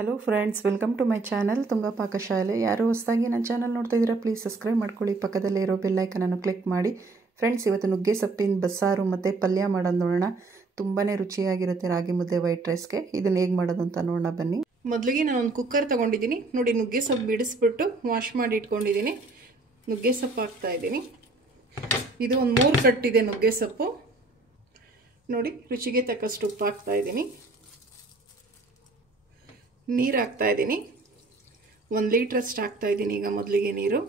Hello friends, welcome to my channel Tunga Pakashale. ಯಾರು ಹೊಸದಾಗಿ ನನ್ನ ಚಾನಲ್ ನೋಡ್ತಾ ಇದ್ದೀರಾ ಪ್ಲೀಸ್ ಸಬ್ಸ್ಕ್ರೈಬ್ ಮಾಡ್ಕೊಳ್ಳಿ. ಪಕ್ಕದಲ್ಲೇ ಇರೋ ಬೆಲ್ ಐಕನನ್ನು ಕ್ಲಿಕ್ ಮಾಡಿ. ಫ್ರೆಂಡ್ಸ್, ಇವತ್ತು ನುಗ್ಗೆ ಸೊಪ್ಪಿನ ಬಸ್ಸಾರು ಮತ್ತು ಪಲ್ಯ ಮಾಡೋದು ನೋಡೋಣ. ತುಂಬಾ ರುಚಿಯಾಗಿರುತ್ತೆ ರಾಗಿ ಮುದ್ದೆ ವೈಟ್ ರೈಸ್ಗೆ. ಇದನ್ನು ಹೇಗೆ ಮಾಡೋದು ಅಂತ ನೋಡೋಣ ಬನ್ನಿ. ಮೊದಲಿಗೆ ನಾನು ಒಂದು ಕುಕ್ಕರ್ ತೊಗೊಂಡಿದ್ದೀನಿ. ನೋಡಿ, ನುಗ್ಗೆ ಸೊಪ್ಪು ಬಿಡಿಸ್ಬಿಟ್ಟು ವಾಶ್ ಮಾಡಿ ಇಟ್ಕೊಂಡಿದ್ದೀನಿ. ನುಗ್ಗೆ ಸೊಪ್ಪು ಹಾಕ್ತಾ ಇದ್ದೀನಿ. ಇದು ಒಂದು 3 ಕಟ್ಟಿದೆ ನುಗ್ಗೆ ಸೊಪ್ಪು. ನೋಡಿ, ರುಚಿಗೆ ತಕ್ಕಷ್ಟು ಉಪ್ಪು ಹಾಕ್ತಾ ಇದ್ದೀನಿ. ನೀರು ಹಾಕ್ತಾ ಇದ್ದೀನಿ. 1 ಲೀಟ್ರಷ್ಟು ಹಾಕ್ತಾ ಇದ್ದೀನಿ. ಈಗ ಮೊದಲಿಗೆ ನೀರು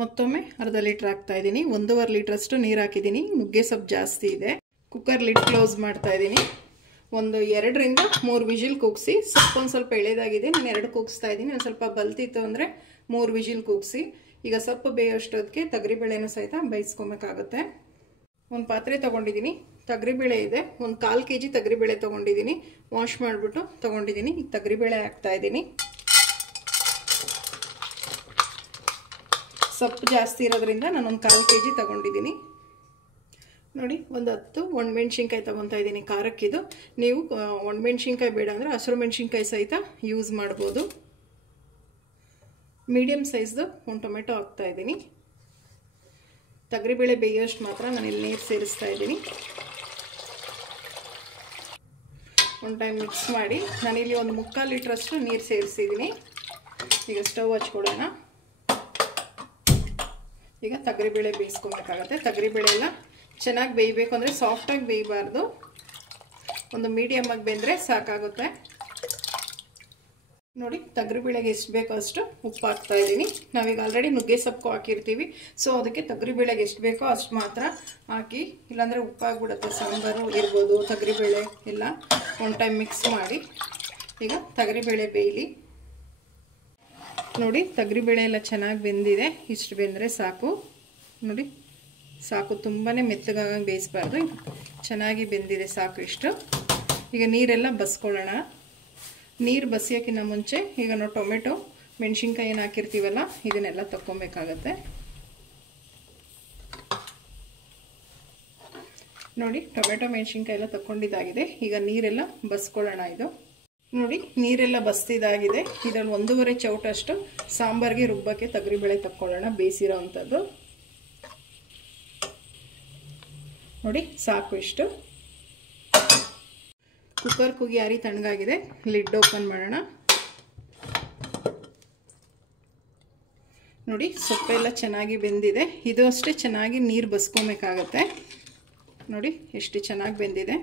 ಮತ್ತೊಮ್ಮೆ ಅರ್ಧ ಲೀಟ್ರ್ ಹಾಕ್ತಾ ಇದ್ದೀನಿ. 1.5 ಲೀಟ್ರಷ್ಟು ನೀರು ಹಾಕಿದ್ದೀನಿ. ನುಗ್ಗೆ ಸೊಪ್ಪು ಜಾಸ್ತಿ ಇದೆ. ಕುಕ್ಕರ್ ಲಿಡ್ ಕ್ಲೋಸ್ ಮಾಡ್ತಾ ಇದ್ದೀನಿ. ಒಂದು 2 ರಿಂದ 3 ವಿಜಿಲ್ ಕೂಗಿಸಿ. ಸೊಪ್ಪು ಒಂದು ಸ್ವಲ್ಪ ಎಳೆದಾಗಿದೆ, ನಾನು 2 ಕೂಗಿಸ್ತಾ ಇದ್ದೀನಿ. ಒಂದು ಸ್ವಲ್ಪ ಬಲ್ತಿತ್ತು ಅಂದರೆ 3 ವಿಜಿಲ್ ಕೂಗಿಸಿ. ಈಗ ಸೊಪ್ಪು ಬೇಯೋಷ್ಟೊತ್ತಿಗೆ ತೊಗರಿಬೇಳೆನೂ ಸಹಿತ ಬೇಯಿಸ್ಕೊಬೇಕಾಗುತ್ತೆ. ಒಂದು ಪಾತ್ರೆ ತೊಗೊಂಡಿದ್ದೀನಿ. ತೊಗರಿಬೇಳೆ ಇದೆ. ಒಂದು 1/4 kg ತೊಗರಿಬೇಳೆ ತೊಗೊಂಡಿದ್ದೀನಿ. ವಾಶ್ ಮಾಡಿಬಿಟ್ಟು ತೊಗೊಂಡಿದ್ದೀನಿ. ಈಗ ತೊಗರಿಬೇಳೆ ಹಾಕ್ತಾ ಇದ್ದೀನಿ. ಸೊಪ್ಪು ಜಾಸ್ತಿ ಇರೋದ್ರಿಂದ ನಾನು ಒಂದು 1/4 kg ತೊಗೊಂಡಿದ್ದೀನಿ. ನೋಡಿ, ಒಂದು 10 ಒಣಮೆಣ್ಸಿನ್ಕಾಯಿ ತೊಗೊತಾ ಇದ್ದೀನಿ ಖಾರಕ್ಕಿದು. ನೀವು ಒಣಮೆಣ್ಸಿನ್ಕಾಯಿ ಬೇಡ ಅಂದರೆ ಹಸಿರು ಮೆಣಸಿನ್ಕಾಯಿ ಸಹಿತ ಯೂಸ್ ಮಾಡ್ಬೋದು. ಮೀಡಿಯಮ್ ಸೈಜ್ದು ಒಂದು ಟೊಮೆಟೊ ಹಾಕ್ತಾ ಇದ್ದೀನಿ. ತೊಗರಿಬೇಳೆ ಬೇಯೋಷ್ಟು ಮಾತ್ರ ನಾನು ಇಲ್ಲಿ ನೀರು ಸೇರಿಸ್ತಾ ಇದ್ದೀನಿ. ಒಂದು ಟೈಮ್ ಮಿಕ್ಸ್ ಮಾಡಿ ನಾನಿಲ್ಲಿ ಒಂದು 3/4 ಲೀಟ್ರಷ್ಟು ನೀರು ಸೇರಿಸಿದ್ದೀನಿ. ಈಗ ಸ್ಟವ್ ಹಚ್ಕೊಳ್ಳೋಣ. ಈಗ ತೊಗರಿಬೇಳೆ ಬೇಯಿಸ್ಕೊಬೇಕಾಗತ್ತೆ. ತೊಗರಿಬೇಳೆ ಎಲ್ಲ ಚೆನ್ನಾಗಿ ಬೇಯಬೇಕು ಅಂದರೆ ಸಾಫ್ಟಾಗಿ ಬೇಯಬಾರ್ದು. ಒಂದು ಮೀಡಿಯಮ್ ಆಗಿ ಬೆಂದರೆ ಸಾಕಾಗುತ್ತೆ. ನೋಡಿ, ತೊಗರಿಬೇಳೆಗೆ ಎಷ್ಟು ಬೇಕೋ ಅಷ್ಟು ಉಪ್ಪು ಹಾಕ್ತಾ ಇದ್ದೀನಿ. ನಾವೀಗ ಆಲ್ರೆಡಿ ನುಗ್ಗೆ ಸೊಪ್ಪು ಹಾಕಿರ್ತೀವಿ, ಸೊ ಅದಕ್ಕೆ ತೊಗರಿಬೇಳೆಗೆ ಎಷ್ಟು ಬೇಕೋ ಅಷ್ಟು ಮಾತ್ರ ಹಾಕಿ, ಇಲ್ಲಾಂದರೆ ಉಪ್ಪಾಗ್ಬಿಡುತ್ತೆ. ಸಾಂಬಾರು ಇರ್ಬೋದು, ತೊಗರಿಬೇಳೆ ಎಲ್ಲ ಒಂದು ಟೈಮ್ ಮಿಕ್ಸ್ ಮಾಡಿ. ಈಗ ತೊಗರಿಬೇಳೆ ಬೇಯಲಿ. ನೋಡಿ, ತೊಗರಿಬೇಳೆ ಎಲ್ಲ ಚೆನ್ನಾಗಿ ಬೆಂದಿದೆ. ಇಷ್ಟು ಬೆಂದರೆ ಸಾಕು. ನೋಡಿ, ಸಾಕು. ತುಂಬಾ ಮೆತ್ತಗಾಗಿ ಬೇಯಿಸಬಾರ್ದು. ಚೆನ್ನಾಗಿ ಬೆಂದಿದೆ, ಸಾಕು ಇಷ್ಟು. ಈಗ ನೀರೆಲ್ಲ ಬಸ್ಕೊಳ್ಳೋಣ. ನೀರು ಬಸಿಯೋಕ್ಕಿಂತ ಮುಂಚೆ ಈಗ ನಾವು ಟೊಮೆಟೊ ಮೆಣಸಿನ್ಕಾಯಿ ಏನು ಹಾಕಿರ್ತೀವಲ್ಲ ಇದನ್ನೆಲ್ಲ ತಗೊಬೇಕಾಗತ್ತೆ. ನೋಡಿ, ಟೊಮೆಟೊ ಮೆಣಸಿನ್ಕಾಯಿ ಎಲ್ಲ ತಗೊಂಡಿದ್ದಾಗಿದೆ. ಈಗ ನೀರೆಲ್ಲ ಬಸ್ಕೊಳ್ಳೋಣ. ಇದು ನೋಡಿ, ನೀರೆಲ್ಲ ಬಸ್ತಿದ್ದಾಗಿದೆ. ಇದರಲ್ಲಿ 1.5 ಚೌಟಷ್ಟು ಸಾಂಬಾರಿಗೆ ರುಬ್ಬಕ್ಕೆ ತೊಗರಿಬೇಳೆ ತಕ್ಕೊಳ್ಳೋಣ, ಬೇಯಿಸಿರೋ ಅಂಥದ್ದು. ನೋಡಿ, ಸಾಕು ಇಷ್ಟು. ಕುಕ್ಕರ್ ಕೂಗಿ ಆರಿ ತಣ್ಣಗಾಗಿದೆ. ಲಿಡ್ ಓಪನ್ ಮಾಡೋಣ. ನೋಡಿ, ಸೊಪ್ಪೆಲ್ಲ ಚೆನ್ನಾಗಿ ಬೆಂದಿದೆ. ಇದು ಅಷ್ಟೇ ಚೆನ್ನಾಗಿ ನೀರು ಬಸ್ಕೊಬೇಕಾಗತ್ತೆ. ನೋಡಿ, ಎಷ್ಟು ಚೆನ್ನಾಗಿ ಬೆಂದಿದೆ.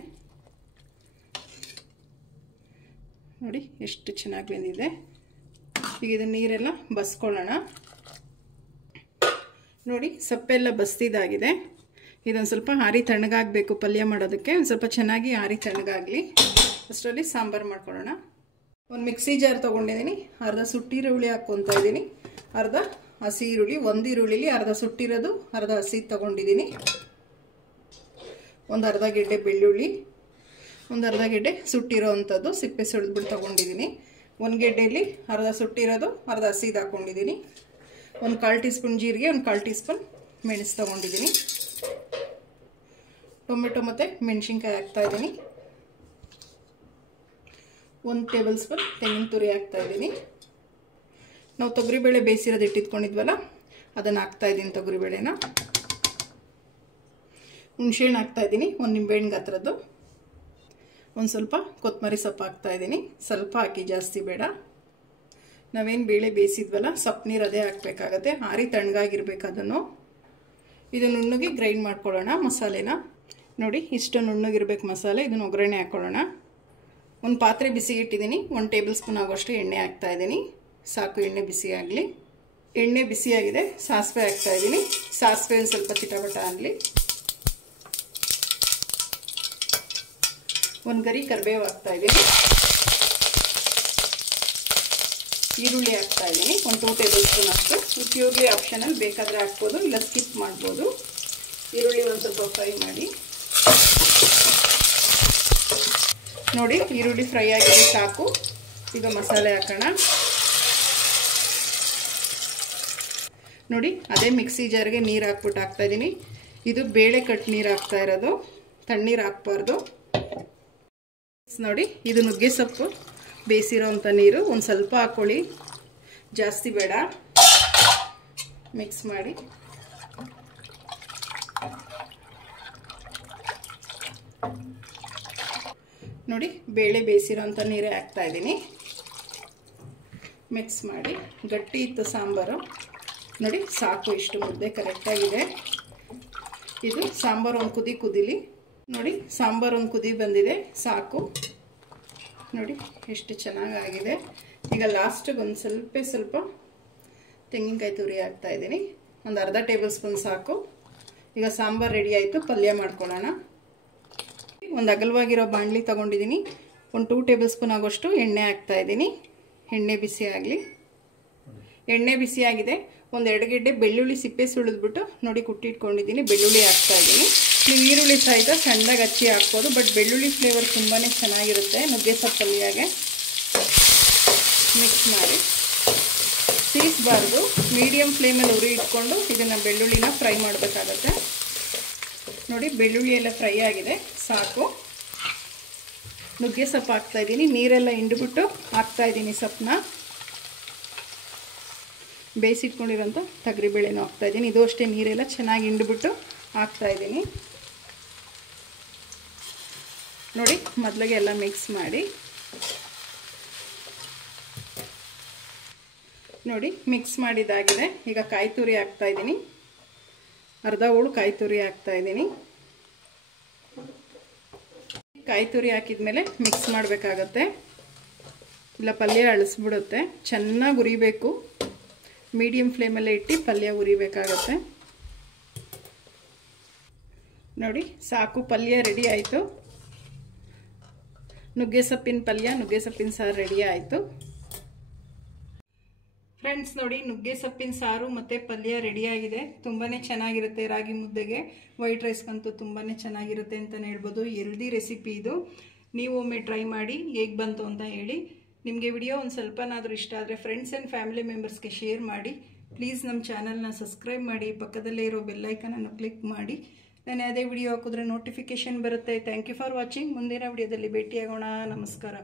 ನೋಡಿ, ಎಷ್ಟು ಚೆನ್ನಾಗಿ ಬೆಂದಿದೆ. ಈಗ ಇದು ನೀರೆಲ್ಲ ಬಸ್ಕೊಳ್ಳೋಣ. ನೋಡಿ, ಸೊಪ್ಪೆಲ್ಲ ಬಸ್ತಿದ್ದಾಗಿದೆ. ಇದೊಂದು ಸ್ವಲ್ಪ ಆರಿ ತಣ್ಣಗಾಗಬೇಕು ಪಲ್ಯ ಮಾಡೋದಕ್ಕೆ. ಒಂದು ಸ್ವಲ್ಪ ಚೆನ್ನಾಗಿ ಆರಿ ತಣ್ಣಗಾಗಲಿ. ಅಷ್ಟರಲ್ಲಿ ಸಾಂಬಾರು ಮಾಡ್ಕೊಳ್ಳೋಣ. ಒಂದು ಮಿಕ್ಸಿ ಜಾರ್ ತೊಗೊಂಡಿದ್ದೀನಿ. ಅರ್ಧ ಸುಟ್ಟಿರುಳ್ಳಿ ಹಾಕ್ಕೊತಾ ಇದ್ದೀನಿ. ಅರ್ಧ ಹಸಿ ಈರುಳ್ಳಿ. 1 ಈರುಳ್ಳಿಲಿ ಅರ್ಧ ಸುಟ್ಟಿರೋದು, ಅರ್ಧ ಹಸಿ ತೊಗೊಂಡಿದ್ದೀನಿ. ಒಂದು ಅರ್ಧ ಗೆಡ್ಡೆ ಬೆಳ್ಳುಳ್ಳಿ, ಒಂದು ಅರ್ಧ ಗೆಡ್ಡೆ ಸುಟ್ಟಿರೋ ಅಂಥದ್ದು ಸಿಪ್ಪೆ ಸುಳಿದ್ಬಿಟ್ಟು ತೊಗೊಂಡಿದ್ದೀನಿ. 1 ಗೆಡ್ಡೆಯಲ್ಲಿ ಅರ್ಧ ಸುಟ್ಟಿರೋದು, ಅರ್ಧ ಹಸಿದು ಹಾಕ್ಕೊಂಡಿದ್ದೀನಿ. ಒಂದು 1/4 ಟೀ ಸ್ಪೂನ್ ಜೀರಿಗೆ, ಒಂದು 1/4 ಟೀ ಸ್ಪೂನ್ ಮೆಣಸು ತೊಗೊಂಡಿದ್ದೀನಿ. ಟೊಮೆಟೊ ಮತ್ತು ಮೆಣಸಿನ್ಕಾಯಿ ಹಾಕ್ತಾ ಇದ್ದೀನಿ. 1 ಟೇಬಲ್ ಸ್ಪೂನ್ ತೆಂಗಿನ ತುರಿ ಹಾಕ್ತಾ ಇದ್ದೀನಿ. ನಾವು ತೊಗರಿಬೇಳೆ ಬೇಯಿಸಿರೋದು ಇಟ್ಟಿಟ್ಕೊಂಡಿದ್ವಲ್ಲ ಅದನ್ನು ಹಾಕ್ತಾ ಇದ್ದೀನಿ. ತೊಗರಿಬೇಳೆನ, ಹುಣಸೆಹಣ್ಣು ಹಾಕ್ತಾ ಇದ್ದೀನಿ, 1 ನಿಂಬೆಹಣ್ಣು ಗಾತ್ರದ್ದು. ಒಂದು ಸ್ವಲ್ಪ ಕೊತ್ತಂಬರಿ ಸೊಪ್ಪು ಹಾಕ್ತಾ ಇದ್ದೀನಿ. ಸ್ವಲ್ಪ ಹಾಕಿ, ಜಾಸ್ತಿ ಬೇಡ. ನಾವೇನು ಬೇಳೆ ಬೇಯಿಸಿದ್ವಲ್ಲ ಸೊಪ್ಪು ನೀರು ಅದೇ ಹಾಕಬೇಕಾಗತ್ತೆ. ಆರಿ ತಣ್ಣಗಾಗಿರ್ಬೇಕು ಅದನ್ನು. ಇದು ನುಣ್ಣಗೆ ಗ್ರೈಂಡ್ ಮಾಡ್ಕೊಳ್ಳೋಣ ಮಸಾಲೆನ. ನೋಡಿ, ಇಷ್ಟು ನುಣ್ಣಗಿರ್ಬೇಕು ಮಸಾಲೆ. ಇದನ್ನು ಒಗ್ಗರಣೆ ಹಾಕ್ಕೊಳ್ಳೋಣ. ಒಂದು ಪಾತ್ರೆ ಬಿಸಿ ಇಟ್ಟಿದ್ದೀನಿ. 1 ಟೇಬಲ್ ಸ್ಪೂನ್ ಆಗೋಷ್ಟು ಎಣ್ಣೆ ಹಾಕ್ತಾ ಇದ್ದೀನಿ. ಸಾಕು, ಎಣ್ಣೆ ಬಿಸಿ ಆಗಲಿ. ಎಣ್ಣೆ ಬಿಸಿಯಾಗಿದೆ. ಸಾಸಿವೆ ಹಾಕ್ತಾ ಇದ್ದೀನಿ. ಸಾಸಿವೆ ಒಂದು ಸ್ವಲ್ಪ ಚಿಟಪಟ ಆಗಲಿ. 1 ಗರಿ ಕರಿಬೇವು ಹಾಕ್ತಾ ಇದ್ದೀನಿ. ಈರುಳ್ಳಿ ಹಾಕ್ತಾ ಇದ್ದೀನಿ. 1 2 ಟೇಬಲ್ ಸ್ಪೂನ್ ಅಷ್ಟು. ಪ್ಯೂರ್ಲಿ ಆಪ್ಷನಲ್, ಬೇಕಾದರೆ ಹಾಕ್ಬೋದು, ಇಲ್ಲ ಸ್ಕಿಪ್ ಮಾಡ್ಬೋದು. ಈರುಳ್ಳಿ ಒಂದು ಸ್ವಲ್ಪ ಫ್ರೈ ಮಾಡಿ. ನೋಡಿ, ಈರುಳ್ಳಿ ಫ್ರೈ ಆಗಿದೆ, ಸಾಕು. ಈಗ ಮಸಾಲೆ ಹಾಕೋಣ. ನೋಡಿ, ಅದೇ ಮಿಕ್ಸಿ ಜಾರ್ಗೆ ನೀರು ಹಾಕ್ಬಿಟ್ಟು ಹಾಕ್ತಾ ಇದ್ದೀನಿ. ಇದು ಬೇಳೆ ಕಟ್ ನೀರು ಹಾಕ್ತಾ ಇರೋದು. ತಣ್ಣೀರು ಹಾಕಬಾರ್ದು. ನೋಡಿ, ಇದು ನುಗ್ಗೆ ಸೊಪ್ಪು ಬೇಯಿಸಿರೋಂಥ ನೀರು. ಒಂದು ಸ್ವಲ್ಪ ಹಾಕ್ಕೊಳ್ಳಿ, ಜಾಸ್ತಿ ಬೇಡ. ಮಿಕ್ಸ್ ಮಾಡಿ ನೋಡಿ, ಬೇಳೆ ಬೇಯಿಸಿರೋಂಥ ನೀರೇ ಹಾಕ್ತಾ ಇದ್ದೀನಿ. ಮಿಕ್ಸ್ ಮಾಡಿ. ಗಟ್ಟಿ ಇತ್ತು ಸಾಂಬಾರು. ನೋಡಿ, ಸಾಕು, ಇಷ್ಟು ಮುದ್ದೆ ಕರೆಕ್ಟಾಗಿದೆ. ಇದು ಸಾಂಬಾರು ಒಂದು ಕುದಿ ಕುದೀಲಿ. ನೋಡಿ, ಸಾಂಬಾರು ಒಂದು ಕುದಿ ಬಂದಿದೆ, ಸಾಕು. ನೋಡಿ ಎಷ್ಟು ಚೆನ್ನಾಗಾಗಿದೆ. ಈಗ ಲಾಸ್ಟಿಗೆ ಒಂದು ಸ್ವಲ್ಪ ತೆಂಗಿನಕಾಯಿ ತುರಿ ಹಾಕ್ತಾ ಇದ್ದೀನಿ. ಒಂದು ಅರ್ಧ ಟೇಬಲ್ ಸ್ಪೂನ್ ಸಾಕು. ಈಗ ಸಾಂಬಾರು ರೆಡಿ ಆಯಿತು. ಪಲ್ಯ ಮಾಡ್ಕೊಳ್ಳೋಣ. ಒಂದು ಅಗಲವಾಗಿರೋ ಬಾಣಲಿ ತೊಗೊಂಡಿದ್ದೀನಿ. ಒಂದು 2 ಟೇಬಲ್ ಸ್ಪೂನ್ ಆಗೋಷ್ಟು ಎಣ್ಣೆ ಹಾಕ್ತಾ ಇದ್ದೀನಿ. ಎಣ್ಣೆ ಬಿಸಿ ಆಗಲಿ. ಎಣ್ಣೆ ಬಿಸಿ ಆಗಿದೆ. ಒಂದು 2 ಗೆಡ್ಡೆ ಬೆಳ್ಳುಳ್ಳಿ ಸಿಪ್ಪೆ ಸುಳಿದ್ಬಿಟ್ಟು ನೋಡಿ ಕುಟ್ಟಿಟ್ಕೊಂಡಿದ್ದೀನಿ. ಬೆಳ್ಳುಳ್ಳಿ ಹಾಕ್ತಾ ಇದ್ದೀನಿ. ನೀವು ಈರುಳ್ಳಿ ಸಹಿತ ಸಣ್ಣದಾಗಿ ಹಚ್ಚಿ ಹಾಕ್ಬೋದು, ಬಟ್ ಬೆಳ್ಳುಳ್ಳಿ ಫ್ಲೇವರ್ ತುಂಬಾ ಚೆನ್ನಾಗಿರುತ್ತೆ ನುಗ್ಗೆ ಸೊಪ್ಪು ಪಲ್ಯಗೆ. ಮಿಕ್ಸ್ ಮಾಡಿ. ಸೀಸಬಾರ್ದು, ಮೀಡಿಯಮ್ ಫ್ಲೇಮಲ್ಲಿ ಉರಿ ಇಟ್ಕೊಂಡು ಇದನ್ನು ಬೆಳ್ಳುಳ್ಳಿನ ಫ್ರೈ ಮಾಡಬೇಕಾಗತ್ತೆ. ನೋಡಿ, ಬೆಳ್ಳುಳ್ಳಿ ಎಲ್ಲ ಫ್ರೈ ಆಗಿದೆ, ಸಾಕು. ನುಗ್ಗೆ ಸೊಪ್ಪು ಹಾಕ್ತಾಯಿದ್ದೀನಿ. ನೀರೆಲ್ಲ ಹಿಂಡ್ಬಿಟ್ಟು ಹಾಕ್ತಾಯಿದ್ದೀನಿ ಸೊಪ್ಪನ್ನ. ಬೇಯಿಸಿಟ್ಕೊಂಡಿರೋಂಥ ತೊಗರಿಬೇಳೆನೂ ಹಾಕ್ತಾಯಿದ್ದೀನಿ. ಇದು ಅಷ್ಟೇ, ನೀರೆಲ್ಲ ಚೆನ್ನಾಗಿ ಹಿಂಡ್ಬಿಟ್ಟು ಹಾಕ್ತಾಯಿದ್ದೀನಿ. ನೋಡಿ, ಮೊದಲಿಗೆ ಎಲ್ಲ ಮಿಕ್ಸ್ ಮಾಡಿ. ನೋಡಿ, ಮಿಕ್ಸ್ ಮಾಡಿದ್ದಾಗಿದೆ. ಈಗ ಕಾಯಿ ತುರಿ ಹಾಕ್ತಾಯಿದ್ದೀನಿ. ಅರ್ಧ ಹೋಳು ಕಾಯಿ ತುರಿ ಹಾಕ್ತಾಯಿದ್ದೀನಿ. ಕಾಯಿ ತುರಿ ಹಾಕಿದ್ಮೇಲೆ ಮಿಕ್ಸ್ ಮಾಡಬೇಕಾಗತ್ತೆ, ಇಲ್ಲ ಪಲ್ಯ ಅಳಿಸ್ಬಿಡುತ್ತೆ. ಚೆನ್ನಾಗಿ ಉರಿಬೇಕು. ಮೀಡಿಯಮ್ ಫ್ಲೇಮಲ್ಲೇ ಇಟ್ಟು ಪಲ್ಯ ಉರಿಬೇಕಾಗತ್ತೆ. ನೋಡಿ, ಸಾಕು, ಪಲ್ಯ ರೆಡಿ ಆಯಿತು. ನುಗ್ಗೆ ಸೊಪ್ಪಿನ ಪಲ್ಯ, ನುಗ್ಗೆ ಸೊಪ್ಪಿನ ಸಾರು ರೆಡಿ ಆಯಿತು. ಫ್ರೆಂಡ್ಸ್ ನೋಡಿ, ನುಗ್ಗೆ ಸೊಪ್ಪಿನ ಸಾರು ಮತ್ತು ಪಲ್ಯ ರೆಡಿಯಾಗಿದೆ. ತುಂಬಾ ಚೆನ್ನಾಗಿರುತ್ತೆ. ರಾಗಿ ಮುದ್ದೆಗೆ, ವೈಟ್ ರೈಸ್ಗಂತೂ ತುಂಬಾ ಚೆನ್ನಾಗಿರುತ್ತೆ ಅಂತಲೇ ಹೇಳ್ಬೋದು. ಹೆಲ್ದಿ ರೆಸಿಪಿ ಇದು. ನೀವು ಒಮ್ಮೆ ಟ್ರೈ ಮಾಡಿ ಹೇಗೆ ಬಂತು ಅಂತ ಹೇಳಿ. ನಿಮಗೆ ವಿಡಿಯೋ ಒಂದು ಸ್ವಲ್ಪನಾದರೂ ಇಷ್ಟ ಆದರೆ ಫ್ರೆಂಡ್ಸ್ ಆ್ಯಂಡ್ ಫ್ಯಾಮಿಲಿ ಮೆಂಬರ್ಸ್ಗೆ ಶೇರ್ ಮಾಡಿ. ಪ್ಲೀಸ್ ನಮ್ಮ ಚಾನಲ್ನ ಸಬ್ಸ್ಕ್ರೈಬ್ ಮಾಡಿ. ಪಕ್ಕದಲ್ಲೇ ಇರೋ ಬೆಲ್ಲೈಕನನ್ನು ಕ್ಲಿಕ್ ಮಾಡಿ. ನಾನು ಯಾವುದೇ ವಿಡಿಯೋ ಹಾಕಿದ್ರೆ ನೋಟಿಫಿಕೇಷನ್ ಬರುತ್ತೆ. Thank you for watching. ಮುಂದಿನ ವಿಡಿಯೋದಲ್ಲಿ ಭೇಟಿಯಾಗೋಣ. ನಮಸ್ಕಾರ.